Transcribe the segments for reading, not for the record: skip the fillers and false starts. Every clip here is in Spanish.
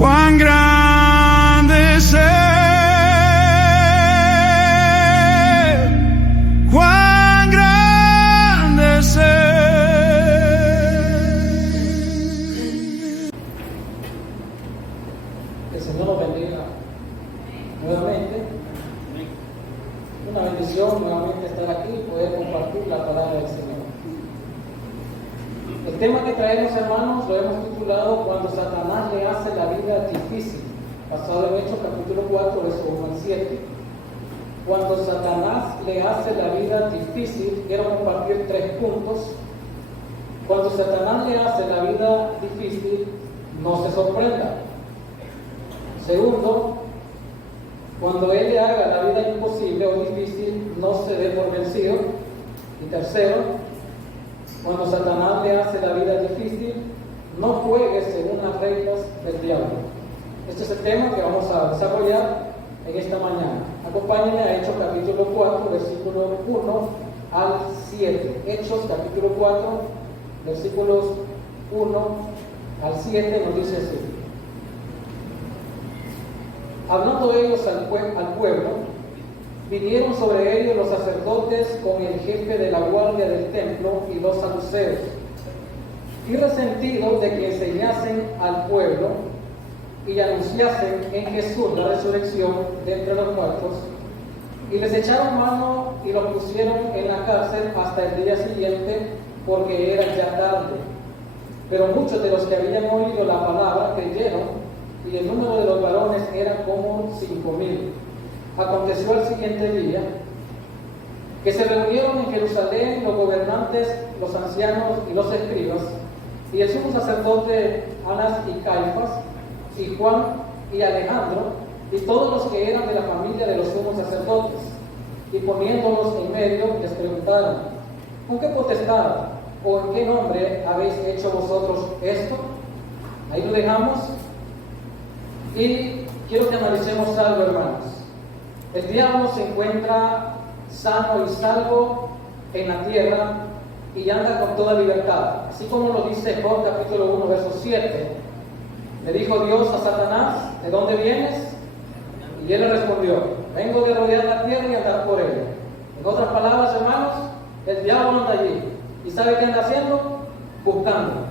cuán grande es Él, cuán grande es Él. El Señor nos bendiga nuevamente. Una bendición nuevamente estar aquí y poder compartir la palabra del Señor. El tema que traemos, hermanos, lo hemos titulado Cuando Satanás le hace la vida difícil, basado en Hechos capítulo 4, verso 1 al 7. Cuando Satanás le hace la vida difícil, quiero compartir 3 puntos. Cuando Satanás le hace la vida difícil, no se sorprenda. Segundo, cuando él le haga la vida imposible o difícil, no se dé por vencido. Y tercero, cuando Satanás le hace la vida difícil, no juegue según las reglas del diablo. Este es el tema que vamos a desarrollar en esta mañana. Acompáñenme a Hechos capítulo 4, versículo 1 al 7. Hechos capítulo 4, versículos 1 al 7 nos dice así. Hablando ellos al pueblo, vinieron sobre ellos los sacerdotes con el jefe de la guardia del templo y los saduceos, y resentidos de que enseñasen al pueblo y anunciasen en Jesús la resurrección de entre los muertos, y les echaron mano y los pusieron en la cárcel hasta el día siguiente, porque era ya tarde. Pero muchos de los que habían oído la palabra creyeron, y el número de los varones era como 5,000. Aconteció al siguiente día que se reunieron en Jerusalén los gobernantes, los ancianos y los escribas, y el sumo sacerdote Anás y Caifás, y Juan y Alejandro, y todos los que eran de la familia de los sumos sacerdotes, y poniéndolos en medio les preguntaron: ¿con qué potestad o en qué nombre habéis hecho vosotros esto? Ahí lo dejamos. Y quiero que analicemos algo, hermanos. El diablo se encuentra sano y salvo en la tierra y anda con toda libertad. Así como lo dice Job capítulo 1, verso 7. Le dijo Dios a Satanás: ¿de dónde vienes? Y él le respondió: vengo de rodear la tierra y andar por ella. En otras palabras, hermanos, el diablo anda allí. ¿Y sabe qué anda haciendo? Buscando.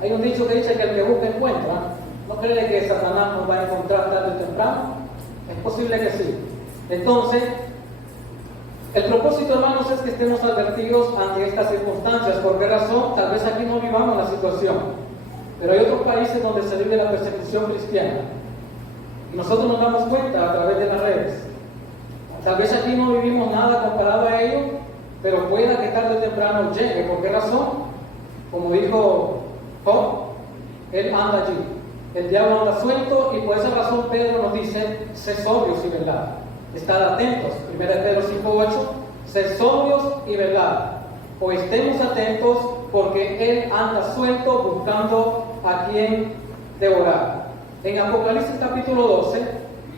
Hay un dicho que dice que el que busca encuentra. ¿No cree que Satanás nos va a encontrar tarde o temprano? Es posible que sí. Entonces, el propósito, hermanos, es que estemos advertidos ante estas circunstancias. ¿Por qué razón? Tal vez aquí no vivamos la situación, pero hay otros países donde se vive la persecución cristiana. Y nosotros nos damos cuenta a través de las redes. Tal vez aquí no vivimos nada comparado a ello, pero pueda que tarde o temprano llegue. ¿Por qué razón? Como dijo Job, él anda allí. El diablo anda suelto, y por esa razón Pedro nos dice: sed sobrios y velad. Estad atentos. 1 Pedro 5:8. Sed sobrios y velad. O estemos atentos, porque él anda suelto buscando a quien devorar. En Apocalipsis capítulo 12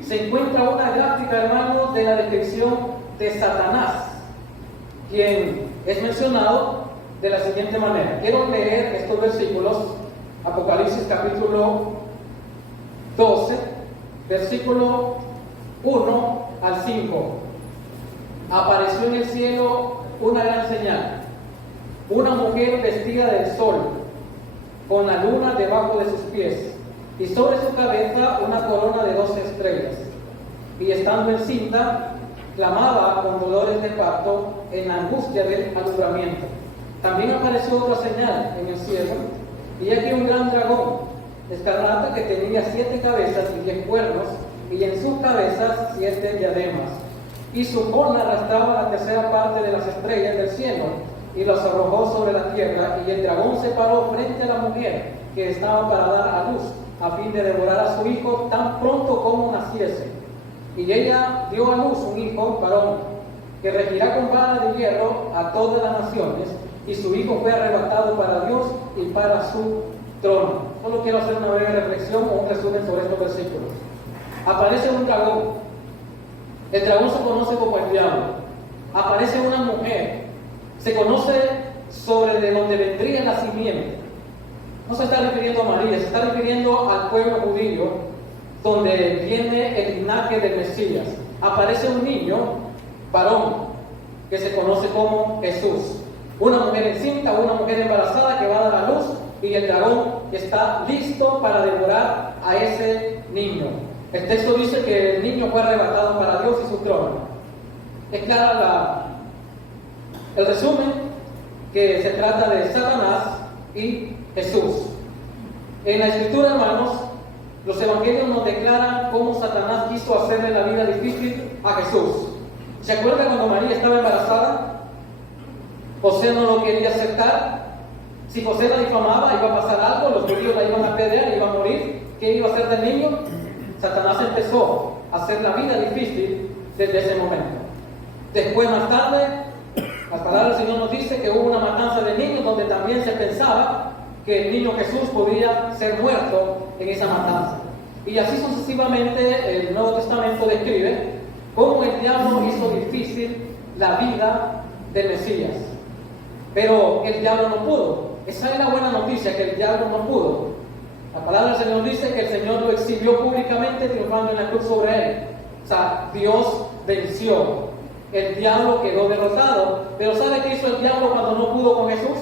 se encuentra una gráfica, hermanos, de la descripción de Satanás, quien es mencionado de la siguiente manera. Quiero leer estos versículos. Apocalipsis capítulo 12, versículo 1 al 5. Apareció en el cielo una gran señal: una mujer vestida del sol, con la luna debajo de sus pies, y sobre su cabeza una corona de 12 estrellas. Y estando encinta, clamaba con dolores de parto en la angustia del alumbramiento. También apareció otra señal en el cielo, y aquí un gran dragón escarlata que tenía 7 cabezas y 10 cuernos, y en sus cabezas 7 diademas. Y su cola arrastraba la tercera parte de las estrellas del cielo, y los arrojó sobre la tierra. Y el dragón se paró frente a la mujer que estaba para dar a luz, a fin de devorar a su hijo tan pronto como naciese. Y ella dio a luz un hijo varón, que regirá con vara de hierro a todas las naciones, y su hijo fue arrebatado para Dios y para su trono. Solo quiero hacer una breve reflexión o un resumen sobre estos versículos. Aparece un dragón. El dragón se conoce como el diablo. Aparece una mujer. Se conoce sobre de dónde vendría la simiente. no se está refiriendo a María, se está refiriendo al pueblo judío, donde viene el linaje del Mesías. Aparece un niño, varón, que se conoce como Jesús. Una mujer encinta, una mujer embarazada que va a dar a luz, y el dragón está listo para devorar a ese niño. El texto dice que el niño fue arrebatado para Dios y su trono. Es clara el resumen, que se trata de Satanás y Jesús. En la Escritura, hermanos, los evangelios nos declaran cómo Satanás quiso hacerle la vida difícil a Jesús. ¿Se acuerda cuando María estaba embarazada? José no lo quería aceptar. Si José la difamaba, iba a pasar algo, los judíos la iban a apedrear, iba a morir. ¿Qué iba a hacer del niño? Satanás empezó a hacer la vida difícil desde ese momento. Después, más tarde, la palabra del Señor nos dice que hubo una matanza de niños donde también se pensaba que el niño Jesús podía ser muerto en esa matanza. Y así sucesivamente el Nuevo Testamento describe cómo el diablo hizo difícil la vida del Mesías. Pero el diablo no pudo. Esa es la buena noticia, que el diablo no pudo. La palabra del Señor dice que el Señor lo exhibió públicamente triunfando en la cruz sobre él. O sea, Dios venció. El diablo quedó derrotado. Pero ¿sabe qué hizo el diablo cuando no pudo con Jesús?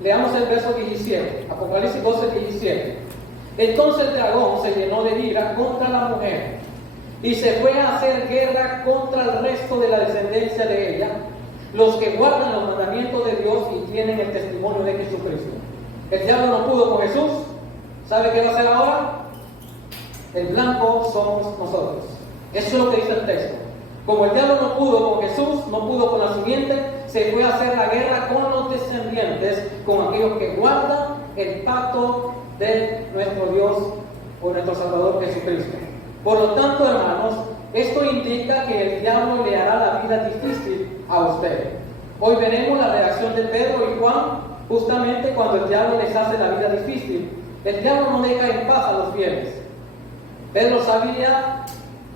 Leamos el verso 17, Apocalipsis 12, 17. Entonces el dragón se llenó de ira contra la mujer y se fue a hacer guerra contra el resto de la descendencia de ella, los que guardan los mandamientos de Dios y tienen el testimonio de Jesucristo. El diablo no pudo con Jesús. ¿Sabe qué va a hacer ahora? El blanco somos nosotros. Eso es lo que dice el texto. Como el diablo no pudo con Jesús, no pudo con la simiente, se fue a hacer la guerra con los descendientes, con aquellos que guardan el pacto de nuestro Dios o nuestro Salvador Jesucristo. Por lo tanto, hermanos, esto indica que el diablo le hará la vida difícil a usted. Hoy veremos la reacción de Pedro y Juan justamente cuando el diablo les hace la vida difícil. El diablo no deja en paz a los fieles. Pedro sabía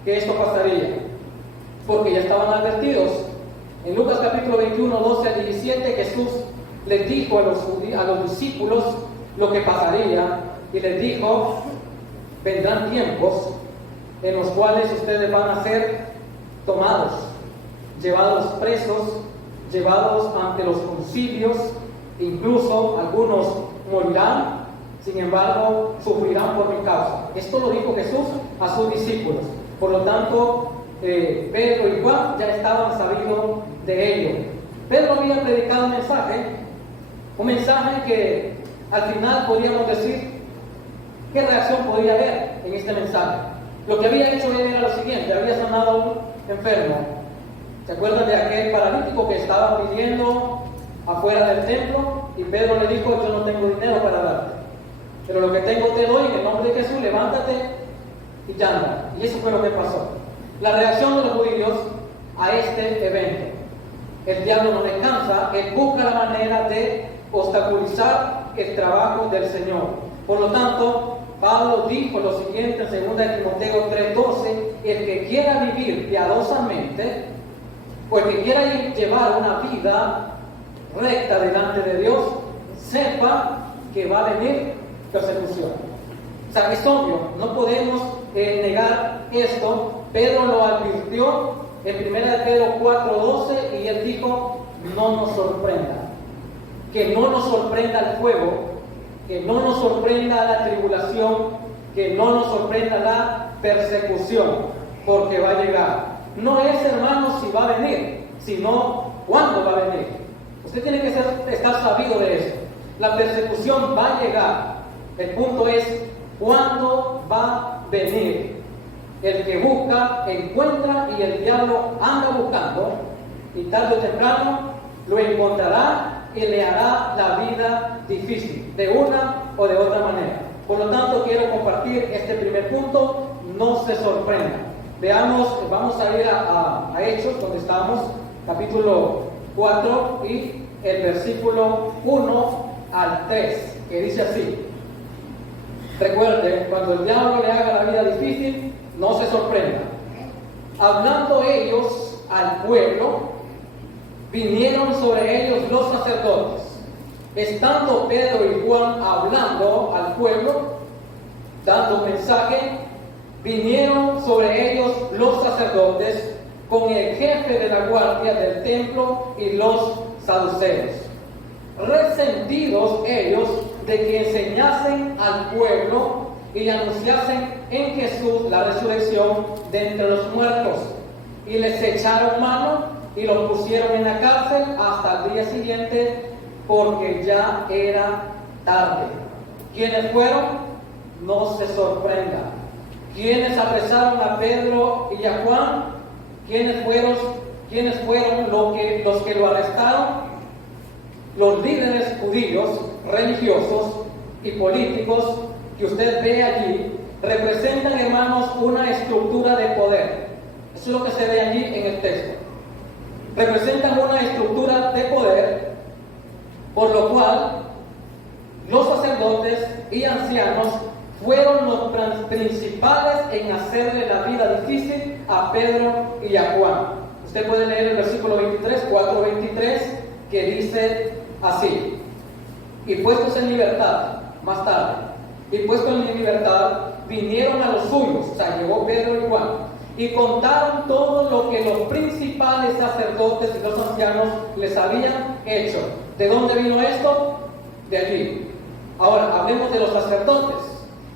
que esto pasaría, porque ya estaban advertidos. En Lucas capítulo 21, 12 al 17, Jesús les dijo a los discípulos lo que pasaría, y les dijo: vendrán tiempos en los cuales ustedes van a ser tomados, llevados presos, llevados ante los concilios, incluso algunos morirán, sin embargo sufrirán por mi causa. Esto lo dijo Jesús a sus discípulos. Por lo tanto, Pedro y Juan ya estaban sabidos de ello. Pedro había predicado un mensaje que al final podríamos decir, ¿qué reacción podría haber en este mensaje? Lo que había hecho él era lo siguiente: había sanado a un enfermo. ¿Se acuerdan de aquel paralítico que estaba pidiendo afuera del templo? Y Pedro le dijo: yo no tengo dinero para darte, pero lo que tengo te doy, en el nombre de Jesús, levántate y anda. Y eso fue lo que pasó. La reacción de los judíos a este evento: el diablo no descansa, él busca la manera de obstaculizar el trabajo del Señor. Por lo tanto, Pablo dijo lo siguiente en 2 Timoteo 3:12: el que quiera vivir piadosamente, o el que quiera llevar una vida recta delante de Dios, sepa que va a venir persecución. O sea, es obvio, no podemos negar esto. Pedro lo advirtió en 1 Pedro 4:12 y él dijo: no nos sorprenda, que no nos sorprenda el fuego, que no nos sorprenda la tribulación, que no nos sorprenda la persecución, porque va a llegar. No es, hermanos, si va a venir, sino cuándo va a venir. Usted tiene que estar sabido de eso. La persecución va a llegar. El punto es cuándo va a venir. El que busca, encuentra, y el diablo anda buscando, y tarde o temprano lo encontrará y le hará la vida difícil, de una o de otra manera. Por lo tanto, quiero compartir este primer punto: no se sorprenda. Veamos, vamos a ir a Hechos, donde estamos, capítulo 4, y el versículo 1 al 3, que dice así. Recuerde, cuando el diablo le haga la vida difícil, no se sorprenda. Hablando ellos al pueblo, vinieron sobre ellos los sacerdotes Estando Pedro y Juan hablando al pueblo, dando un mensaje, vinieron sobre ellos los sacerdotes con el jefe de la guardia del templo y los saduceos, resentidos ellos de que enseñasen al pueblo y anunciasen en Jesús la resurrección de entre los muertos, y les echaron mano y los pusieron en la cárcel hasta el día siguiente, porque ya era tarde. ¿Quiénes fueron? No se sorprenda. ¿Quiénes apresaron a Pedro y a Juan? ¿Quiénes fueron los que lo arrestaron? Los líderes judíos, religiosos y políticos que usted ve allí, representan, hermanos, una estructura de poder. Eso es lo que se ve allí en el texto. Representan una estructura de poder, por lo cual los sacerdotes y ancianos fueron los principales en hacerle la vida difícil a Pedro y a Juan. Usted puede leer el versículo 23, 4:23, que dice así: y puestos en libertad, más tarde, y puestos en libertad, vinieron a los suyos, o sea, llegó Pedro y Juan, y contaron todo lo que los principales sacerdotes y los ancianos les habían hecho. ¿De dónde vino esto? De allí. Ahora, hablemos de los sacerdotes.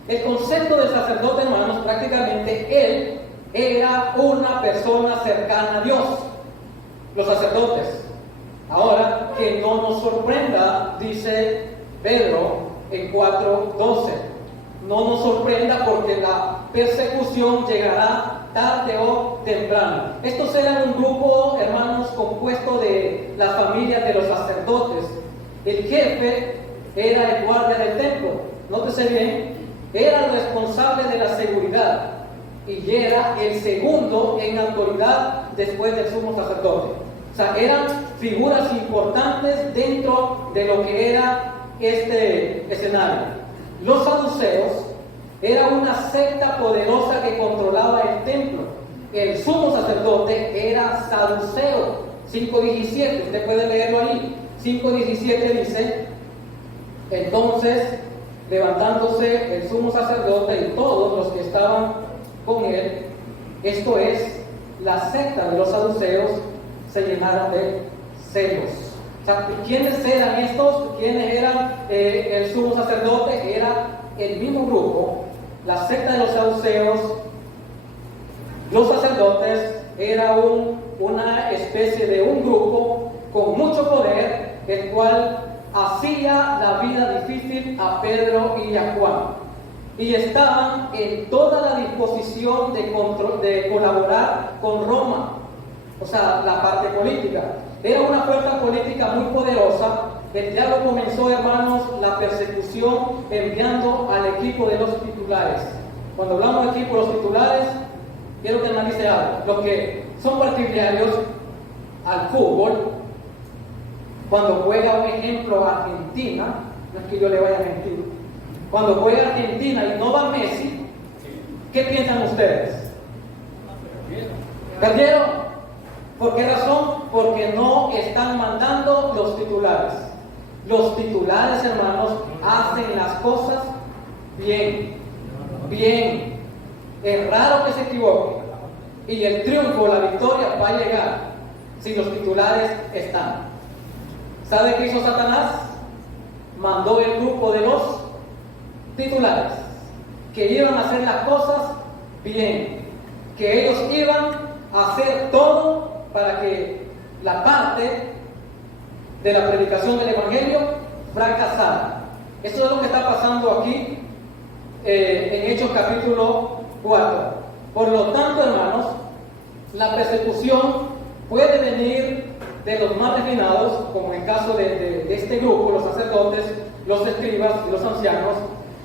El concepto de sacerdote, hermanos, prácticamente él era una persona cercana a Dios. Los sacerdotes. Ahora, que no nos sorprenda, dice Pedro en 4:12. No nos sorprenda porque la persecución llegará tarde o temprano. Estos eran un grupo, hermanos, compuesto de las familias de los sacerdotes. El jefe era el guardia del templo. Nótese bien, era el responsable de la seguridad y era el segundo en autoridad después del sumo sacerdote. O sea, eran figuras importantes dentro de lo que era este escenario. Los saduceos era una secta poderosa que controlaba el templo. El sumo sacerdote era saduceo. 5:17, usted puede leerlo ahí. 5:17 dice: entonces, levantándose el sumo sacerdote y todos los que estaban con él, esto es, la secta de los saduceos, se llenaron de celos. O sea, ¿quiénes eran estos? ¿Quiénes eran el sumo sacerdote? Era el mismo grupo. La secta de los saduceos, los sacerdotes, era una especie de un grupo con mucho poder, el cual hacía la vida difícil a Pedro y a Juan. Y estaban en toda la disposición de colaborar con Roma. O sea, la parte política. Era una fuerza política muy poderosa. El diablo comenzó, hermanos, la persecución enviando al equipo de los titulares. Cuando hablamos de equipo de los titulares, quiero que analice algo. Los que son partidarios al fútbol, cuando juega, un ejemplo, Argentina, no es que yo le vaya a mentir, cuando juega Argentina y no va Messi, ¿qué piensan ustedes? ¿Perdieron? ¿Por qué razón? Porque no están mandando los titulares. Los titulares, hermanos, hacen las cosas bien. Bien. Es raro que se equivoquen. Y el triunfo, la victoria va a llegar si los titulares están. ¿Sabe qué hizo Satanás? Mandó el grupo de los titulares, que iban a hacer las cosas bien, que ellos iban a hacer todo para que la parte de la predicación del Evangelio fracasara. Eso es lo que está pasando aquí en Hechos capítulo 4. Por lo tanto, hermanos, la persecución puede venir de los más refinados, como en el caso de este grupo, los sacerdotes, los escribas y los ancianos.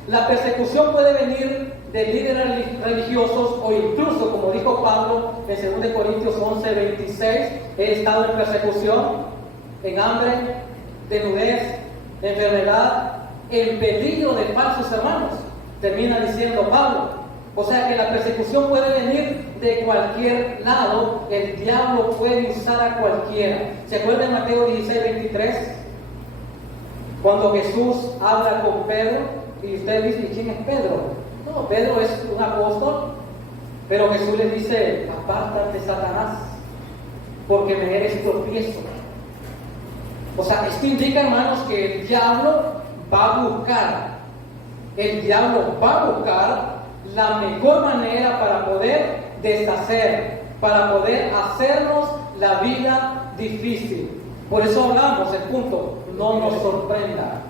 La persecución puede venir de líderes religiosos o incluso, como dijo Pablo en 2 Corintios 11:26, he estado en persecución, en hambre, desnudez, enfermedad, en peligro de falsos hermanos, termina diciendo Pablo. O sea que la persecución puede venir de cualquier lado, el diablo puede usar a cualquiera. ¿Se acuerdan de Mateo 16:23? Cuando Jesús habla con Pedro, y usted dice, ¿quién es Pedro? No, Pedro es un apóstol, pero Jesús le dice, apártate, Satanás, porque me eres tropiezo. O sea, esto indica, hermanos, que el diablo va a buscar la mejor manera para poder deshacer, para poder hacernos la vida difícil. Por eso hablamos, el punto, no nos sorprenda.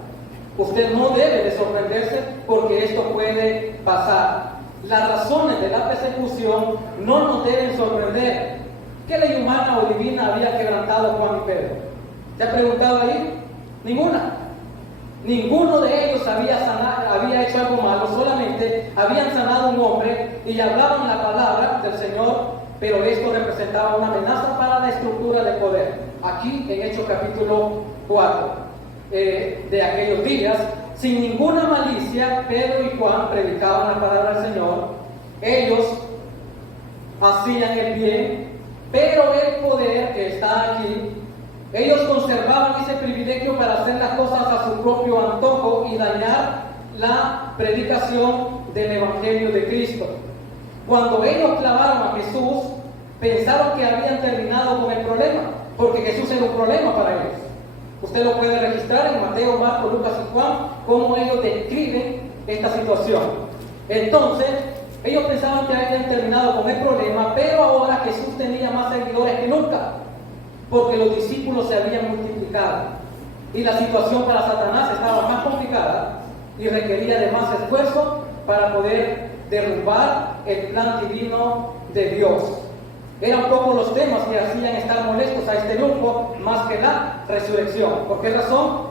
Usted no debe de sorprenderse porque esto puede pasar. Las razones de la persecución no nos deben sorprender. ¿Qué ley humana o divina había quebrantado Juan y Pedro? ¿Se ha preguntado ahí? Ninguna. Ninguno de ellos había hecho algo malo, solamente habían sanado a un hombre y hablaban la palabra del Señor, pero esto representaba una amenaza para la estructura del poder. Aquí en Hechos capítulo 4. De aquellos días, sin ninguna malicia, Pedro y Juan predicaban la palabra del Señor. Ellos hacían el bien, pero el poder que está aquí, ellos conservaban ese privilegio para hacer las cosas a su propio antojo y dañar la predicación del Evangelio de Cristo. Cuando ellos clavaron a Jesús, pensaron que habían terminado con el problema, porque Jesús era un problema para ellos. Usted lo puede registrar en Mateo, Marcos, Lucas y Juan, cómo ellos describen esta situación. Entonces, ellos pensaban que habían terminado con el problema, pero ahora Jesús tenía más seguidores que nunca, porque los discípulos se habían multiplicado. Y la situación para Satanás estaba más complicada y requería de más esfuerzo para poder derrumbar el plan divino de Dios. Eran pocos los temas que hacían estar molestos a este grupo más que la resurrección. ¿Por qué razón?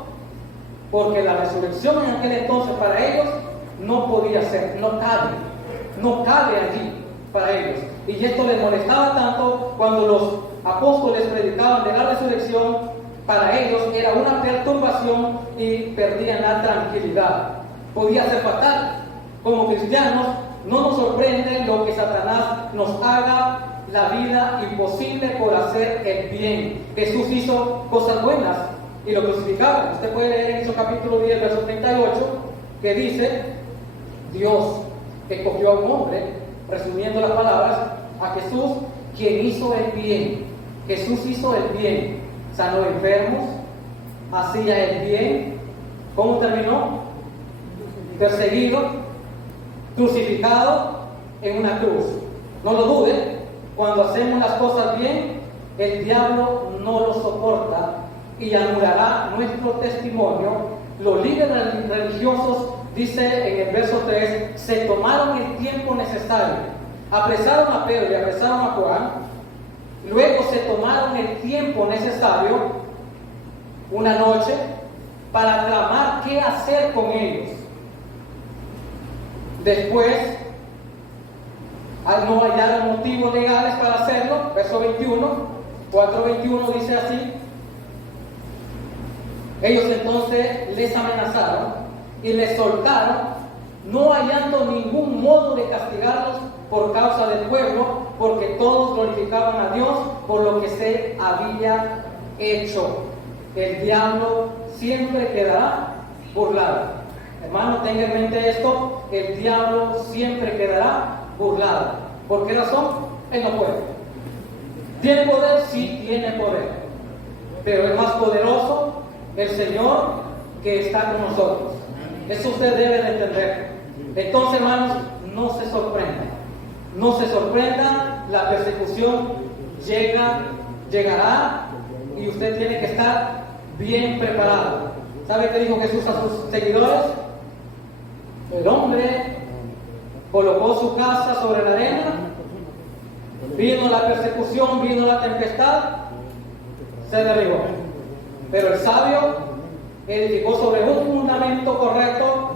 Porque la resurrección en aquel entonces para ellos no podía ser, no cabe allí para ellos. Y esto les molestaba tanto cuando los apóstoles predicaban de la resurrección, para ellos era una perturbación y perdían la tranquilidad. Podía ser fatal. Como cristianos no nos sorprende lo que Satanás nos haga la vida imposible por hacer el bien. Jesús hizo cosas buenas y lo crucificaron. Usted puede leer en Hechos capítulo 10, verso 38, que dice, Dios escogió a un hombre, resumiendo las palabras, a Jesús, quien hizo el bien. Jesús hizo el bien, sanó enfermos, hacía el bien. ¿Cómo terminó? Perseguido, crucificado en una cruz. No lo dude. Cuando hacemos las cosas bien, el diablo no lo soporta y anulará nuestro testimonio. Los líderes religiosos, dice en el verso 3, se tomaron el tiempo necesario. Apresaron a Pedro y apresaron a Juan. Luego se tomaron el tiempo necesario, una noche, para clamar qué hacer con ellos. Después, al no hallar motivos legales para hacerlo, verso 21, 4:21 dice así, ellos entonces les amenazaron y les soltaron, no hallando ningún modo de castigarlos por causa del pueblo, porque todos glorificaban a Dios por lo que se había hecho. El diablo siempre quedará burlado. Hermano, tenga en mente esto, el diablo siempre quedará burlado. ¿Por qué razón? Él no puede. ¿Tiene poder? Sí, tiene poder. Pero el más poderoso, el Señor que está con nosotros. Eso usted debe de entender. Entonces, hermanos, no se sorprendan. No se sorprendan, la persecución llegará y usted tiene que estar bien preparado. ¿Sabe qué dijo Jesús a sus seguidores? El hombre colocó su casa sobre la arena, vino la persecución, vino la tempestad, se derribó. Pero el sabio edificó sobre un fundamento correcto,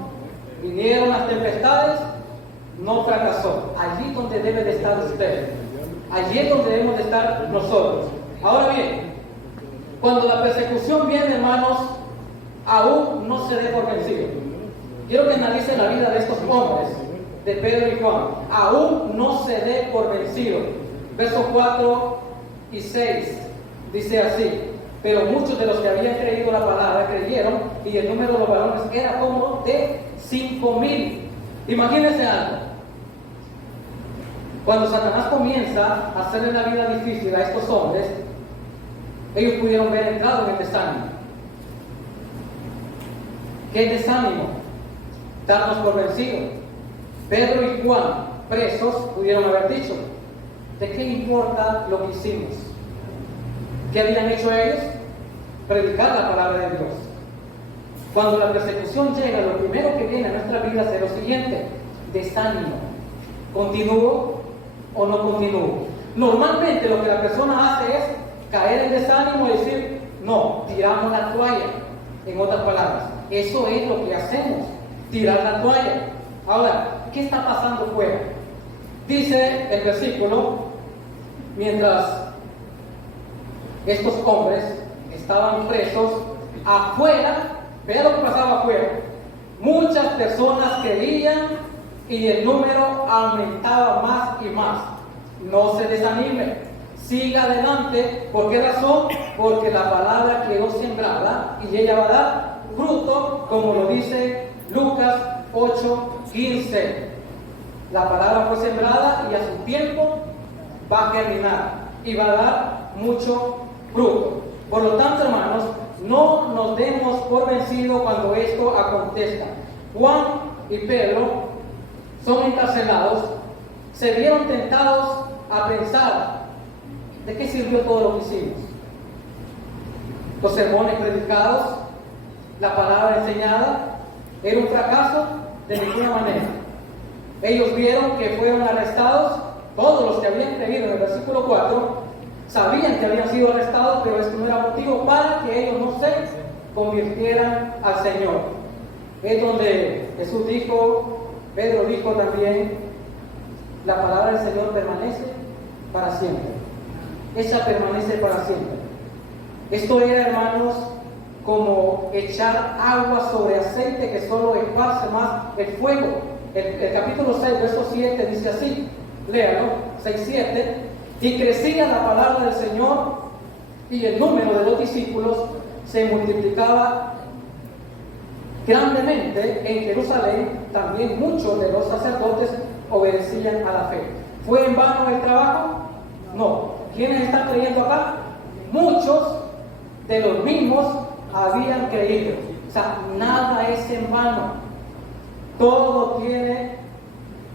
vinieron las tempestades, no fracasó. Allí donde debe de estar usted, allí es donde debemos de estar nosotros. Ahora bien, cuando la persecución viene, hermanos, aún no se dé por vencido. Quiero que analicen la vida de estos hombres, de Pedro y Juan. Aún no se dé por vencido. Versos 4 y 6 dice así: pero muchos de los que habían creído la palabra creyeron, y el número de los varones era como de 5,000. Imagínense algo. Cuando Satanás comienza a hacerle la vida difícil a estos hombres, ellos pudieron ver entrado en el desánimo. ¿Qué desánimo? Darnos por vencidos. Pedro y Juan, presos, pudieron haber dicho: ¿de qué importa lo que hicimos? ¿Qué habían hecho ellos? Predicar la palabra de Dios. Cuando la persecución llega, lo primero que viene a nuestra vida es lo siguiente: desánimo. ¿Continúo o no continúo? Normalmente lo que la persona hace es caer en desánimo y decir: no, tiramos la toalla. En otras palabras, eso es lo que hacemos, tirar la toalla. Ahora, ¿qué está pasando fuera? Dice el versículo: mientras estos hombres estaban presos, afuera, vea lo que pasaba afuera. Muchas personas creían y el número aumentaba más y más. No se desanime, siga adelante. ¿Por qué razón? Porque la palabra quedó sembrada y ella va a dar fruto, como lo dice Lucas 8:15. La palabra fue sembrada y a su tiempo va a germinar y va a dar mucho fruto. Por lo tanto, hermanos, no nos demos por vencidos cuando esto acontezca. Juan y Pedro son encarcelados, se vieron tentados a pensar: ¿de qué sirvió todo lo que hicimos? Los sermones predicados, la palabra enseñada, ¿era un fracaso? De ninguna manera. Ellos vieron que fueron arrestados, todos los que habían creído en el versículo 4, sabían que habían sido arrestados, pero esto no era motivo para que ellos no se convirtieran al Señor. Es donde Jesús dijo, Pedro dijo también: la palabra del Señor permanece para siempre. Esa permanece para siempre. Esto era, hermanos, como echar agua sobre aceite que solo esparce más el fuego. El capítulo 6, verso 7 dice así, léalo, 6:7: y crecía la palabra del Señor y el número de los discípulos se multiplicaba grandemente en Jerusalén. También muchos de los sacerdotes obedecían a la fe. ¿Fue en vano el trabajo? No. ¿Quiénes están creyendo acá? Muchos de los mismos habían creído. O sea, nada es en vano. Todo tiene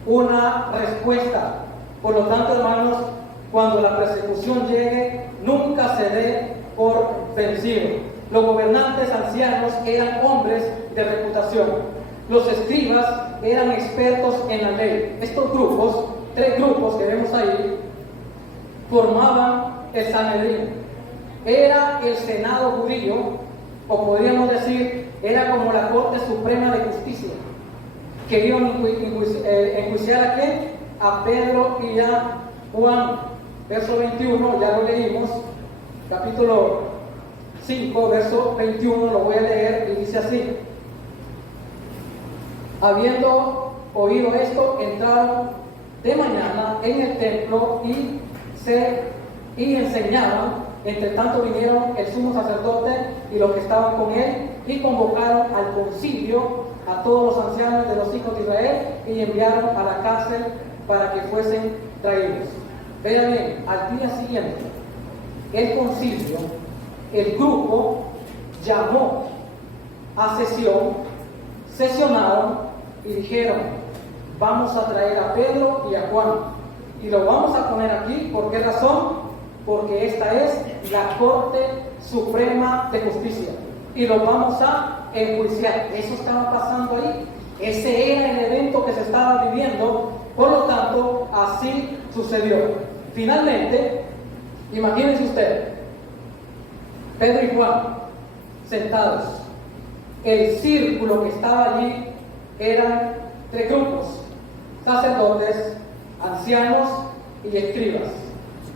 una respuesta. Por lo tanto, hermanos, cuando la persecución llegue, nunca se dé por vencido. Los gobernantes ancianos eran hombres de reputación. Los escribas eran expertos en la ley. Estos grupos, 3 grupos que vemos ahí, formaban el Sanedrín. Era el Senado judío, o podríamos decir, era como la Corte Suprema de Justicia. Querían enjuiciar a quién? A Pedro y a Juan. Verso 21, ya lo leímos, capítulo 5, verso 21, lo voy a leer y dice así: habiendo oído esto, entraron de mañana en el templo y enseñaban. Entre tanto vinieron el sumo sacerdote y los que estaban con él y convocaron al concilio a todos los ancianos de los hijos de Israel y enviaron a la cárcel para que fuesen traídos. Vean bien, al día siguiente, el concilio, el grupo llamó a sesionaron y dijeron: vamos a traer a Pedro y a Juan y lo vamos a poner aquí. ¿Por qué razón? Porque esta es la Corte Suprema de Justicia y lo vamos a enjuiciar. Eso estaba pasando ahí. Ese era el evento que se estaba viviendo. Por lo tanto, así sucedió. Finalmente, imagínense usted, Pedro y Juan sentados. El círculo que estaba allí eran 3 grupos: sacerdotes, ancianos y escribas.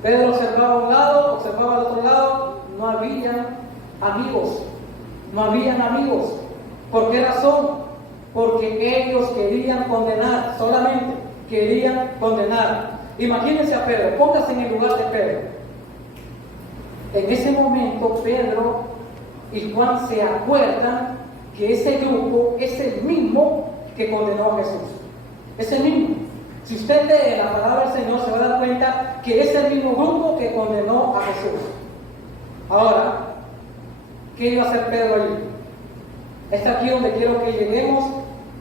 Pedro observaba a un lado, observaba al otro lado. No habían amigos. No habían amigos. ¿Por qué razón? Porque ellos querían condenar, solamente querían condenar. Imagínense a Pedro, póngase en el lugar de Pedro. En ese momento Pedro y Juan se acuerdan que ese grupo es el mismo que condenó a Jesús. Es el mismo. Si usted lee la palabra del Señor, se va a dar cuenta que es el mismo grupo que condenó a Jesús. Ahora, ¿qué iba a hacer Pedro allí? Es aquí donde quiero que lleguemos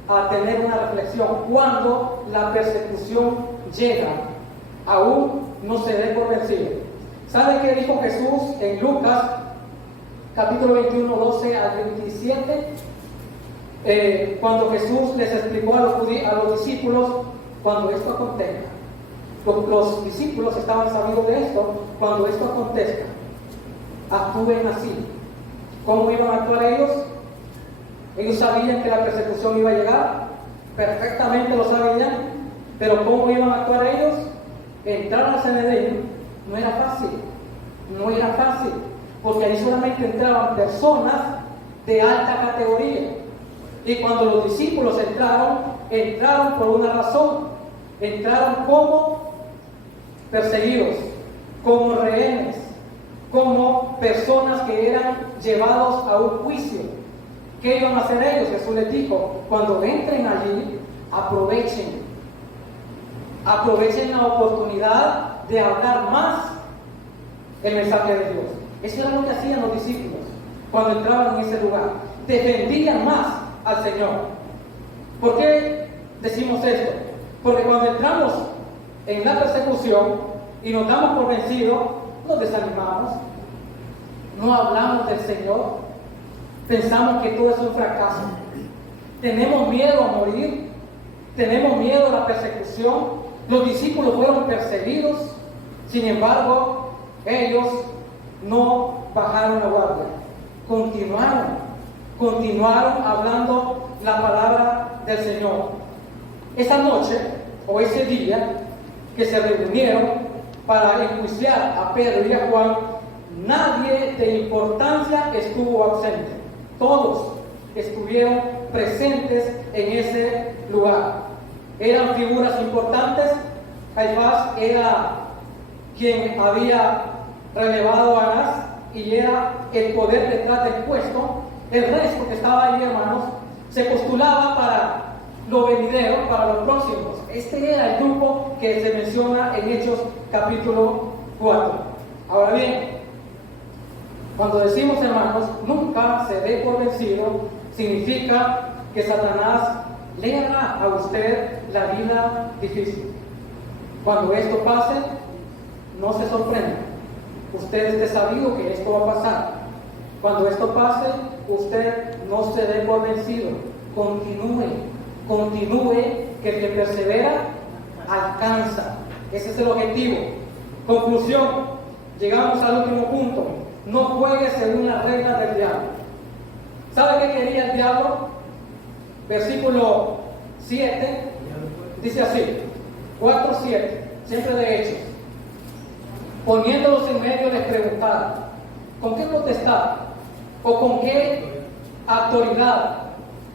a tener una reflexión. Cuando la persecución llega, aún no se dé por vencido. ¿Sabe qué dijo Jesús en Lucas, capítulo 21, 12 al 27? Cuando Jesús les explicó a los discípulos, cuando esto acontezca. Los discípulos estaban sabiendo de esto. Cuando esto acontezca, actúen así. ¿Cómo iban a actuar ellos? Ellos sabían que la persecución iba a llegar, perfectamente lo sabían, pero ¿cómo iban a actuar ellos? Entrar al Sanedrín no era fácil, porque ahí solamente entraban personas de alta categoría. Y cuando los discípulos entraron por una razón, entraron como perseguidos, como rehenes, como personas que eran llevados a un juicio. ¿Qué iban a hacer ellos? Jesús les dijo, cuando entren allí, aprovechen la oportunidad de hablar más el mensaje de Dios. Eso era lo que hacían los discípulos cuando entraban en ese lugar. Defendían más al Señor. ¿Por qué decimos esto? Porque cuando entramos en la persecución y nos damos por vencidos, nos desanimamos, no hablamos del Señor, pensamos que todo es un fracaso, tenemos miedo a morir, tenemos miedo a la persecución. Los discípulos fueron perseguidos, sin embargo, ellos no bajaron la guardia, continuaron hablando la palabra del Señor. Esa noche, o ese día, que se reunieron para enjuiciar a Pedro y a Juan, nadie de importancia estuvo ausente. Todos estuvieron presentes en ese lugar. Eran figuras importantes. Caifás era quien había relevado a Anás y era el poder detrás del puesto. El resto que estaba ahí, hermanos, se postulaba para lo venidero, para los próximos. Este era el grupo que se menciona en Hechos capítulo 4. Ahora bien, cuando decimos, hermanos, nunca se dé por vencido, significa que Satanás le hará a usted la vida difícil. Cuando esto pase, no se sorprenda. Usted esté sabido que esto va a pasar. Cuando esto pase, usted no se dé por vencido. Continúe, que el que persevera alcanza. Ese es el objetivo. Conclusión, llegamos al último punto. No juegue según las reglas del diablo. ¿Sabe qué quería el diablo? Versículo 7 dice así, 4:7, siempre de Hechos. Poniéndolos en medio les preguntaron, ¿con qué potestad? ¿O con qué autoridad?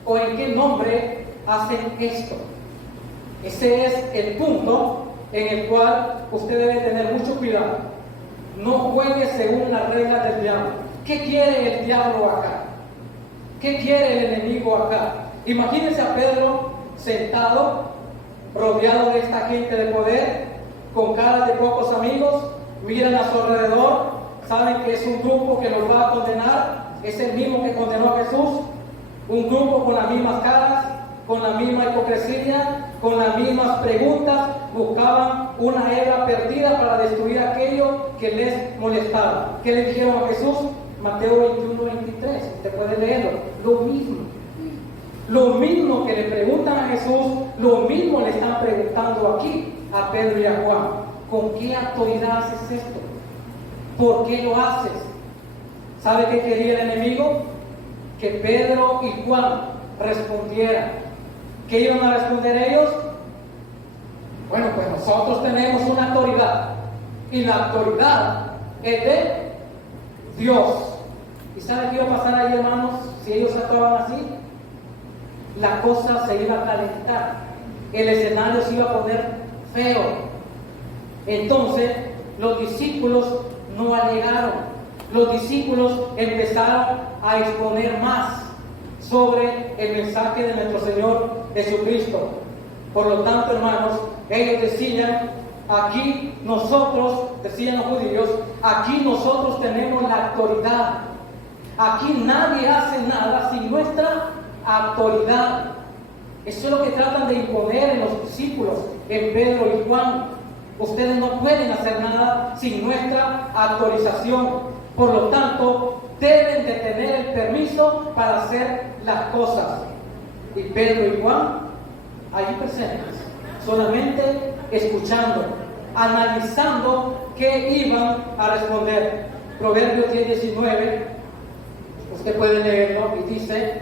¿O en qué nombre hacen esto? Ese es el punto en el cual usted debe tener mucho cuidado. No juegue según las reglas del diablo. ¿Qué quiere el diablo acá? ¿Qué quiere el enemigo acá? Imagínense a Pedro sentado, rodeado de esta gente de poder, con cara de pocos amigos, miran a su alrededor, saben que es un grupo que los va a condenar, es el mismo que condenó a Jesús, un grupo con las mismas caras, con la misma hipocresía, con las mismas preguntas, buscaban una hebra perdida para destruir aquello que les molestaba. ¿Qué le dijeron a Jesús? Mateo 21:23, usted puede leerlo, lo mismo que le preguntan a Jesús, lo mismo le están preguntando aquí a Pedro y a Juan. ¿Con qué autoridad haces esto? ¿Por qué lo haces? ¿Sabe qué quería el enemigo? Que Pedro y Juan respondieran. ¿Qué iban a responder ellos? Bueno, pues nosotros tenemos una autoridad y la autoridad es de Dios. ¿Y sabe qué iba a pasar ahí, hermanos? Si ellos actuaban así, la cosa se iba a calentar, el escenario se iba a poner feo. Entonces los discípulos no alegaron, los discípulos empezaron a exponer más sobre el mensaje de nuestro Señor Jesucristo. Por lo tanto, hermanos, ellos decían, aquí nosotros, decían los judíos, aquí nosotros tenemos la autoridad. Aquí nadie hace nada sin nuestra autoridad. Eso es lo que tratan de imponer en los discípulos, en Pedro y Juan. Ustedes no pueden hacer nada sin nuestra autorización. Por lo tanto, deben de tener el permiso para hacer las cosas. Y Pedro y Juan, allí presentes, solamente escuchando, analizando qué iban a responder. Proverbios 10:19, usted puede leerlo y dice,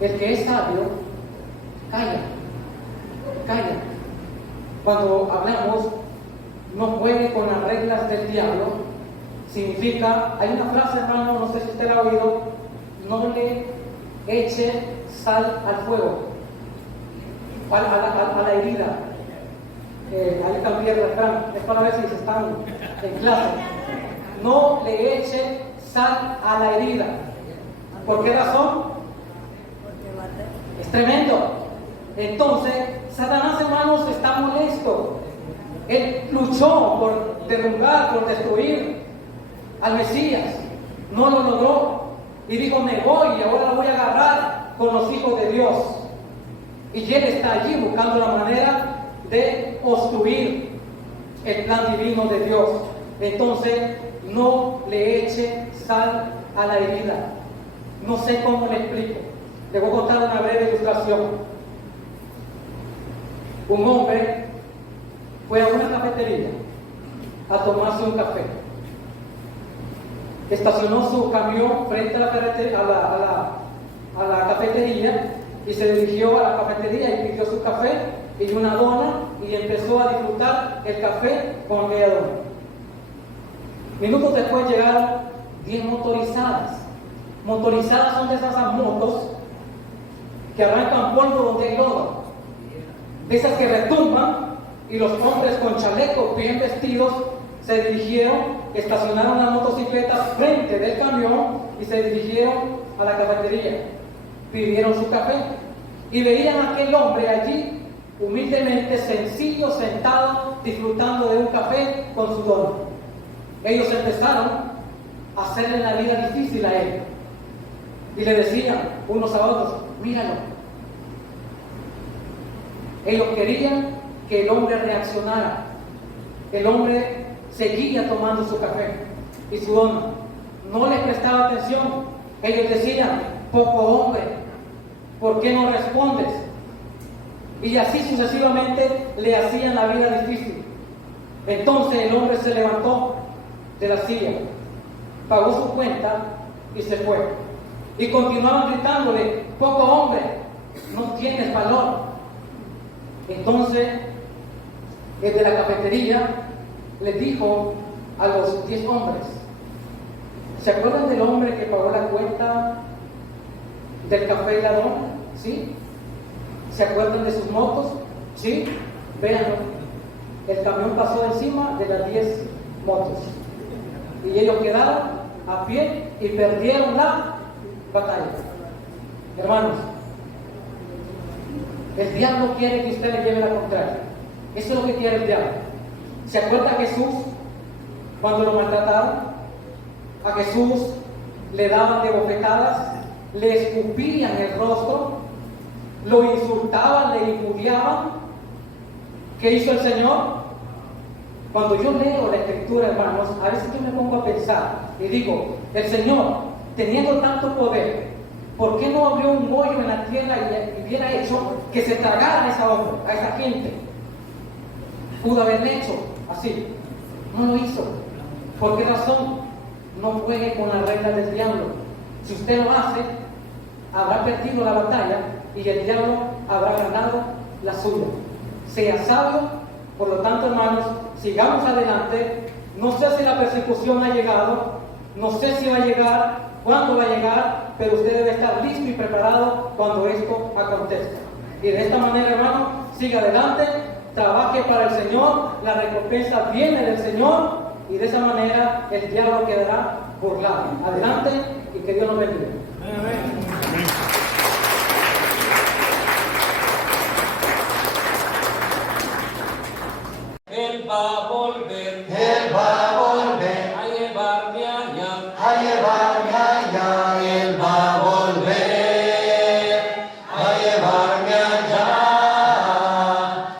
el que es sabio, calla, calla. Cuando hablamos, no juegue con las reglas del diablo. Significa, hay una frase, hermano, no sé si usted la ha oído, no le eche sal al fuego, a la herida. Ahí cambié el refrán, es para ver si se están en clase. No le eche sal a la herida. ¿Por qué razón? Es tremendo. Entonces, Satanás, hermanos, está molesto. Él luchó por derrumbar, por destruir al Mesías. No lo logró. Y dijo, me voy y ahora lo voy a agarrar con los hijos de Dios. Y él está allí buscando la manera de obstruir el plan divino de Dios. Entonces, no le eche sal a la herida. No sé cómo le explico. Le voy a contar una breve ilustración. Un hombre fue a una cafetería a tomarse un café. Estacionó su camión frente a la cafetería y se dirigió a la cafetería y pidió su café y una dona y empezó a disfrutar el café con aquella dona. Minutos después llegaron 10 motorizadas. Motorizadas son de esas motos que arrancan polvo donde hay lodo. De esas que retumban, y los hombres con chalecos bien vestidos se dirigieron, estacionaron las motocicletas frente del camión y se dirigieron a la cafetería. Pidieron su café y veían a aquel hombre allí, humildemente, sencillo, sentado, disfrutando de un café con su dona. Ellos empezaron a hacerle la vida difícil a él y le decían unos a otros, míralo. Ellos querían que el hombre reaccionara. El hombre seguía tomando su café y su dona. No les prestaba atención. Ellos decían, poco hombre, ¿por qué no respondes? Y así sucesivamente le hacían la vida difícil. Entonces el hombre se levantó de la silla, pagó su cuenta y se fue. Y continuaban gritándole, poco hombre, no tienes valor. Entonces, el de la cafetería le dijo a los 10 hombres, ¿se acuerdan del hombre que pagó la cuenta del café y la dona? ¿Sí? ¿Se acuerdan de sus motos? ¿Sí? Véanlo. El camión pasó encima de las 10 motos. Y ellos quedaron a pie y perdieron la batalla. Hermanos, el diablo quiere que usted le lleve la contraria. Eso es lo que quiere el diablo. ¿Se acuerda Jesús cuando lo maltrataron? A Jesús le daban de bofetadas, le escupían el rostro, lo insultaban, le injuriaban. ¿Qué hizo el Señor? Cuando yo leo la Escritura, hermanos, a veces yo me pongo a pensar y digo, el Señor, teniendo tanto poder, ¿por qué no abrió un hoyo en la tierra y hubiera hecho que se tragaran a esa hombre, a esa gente? Pudo haberle hecho así. No lo hizo. ¿Por qué razón? No juegue con las reglas del diablo. Si usted lo hace, habrá perdido la batalla y el diablo habrá ganado la suya. Sea sabio. Por lo tanto, hermanos, sigamos adelante. No sé si la persecución ha llegado, no sé si va a llegar, cuándo va a llegar, pero usted debe estar listo y preparado cuando esto acontezca. Y de esta manera, hermano, siga adelante, trabaje para el Señor, la recompensa viene del Señor y de esa manera el diablo quedará burlado. Adelante y que Dios nos bendiga. Él va a volver Él va a volver a llevarme allá a llevar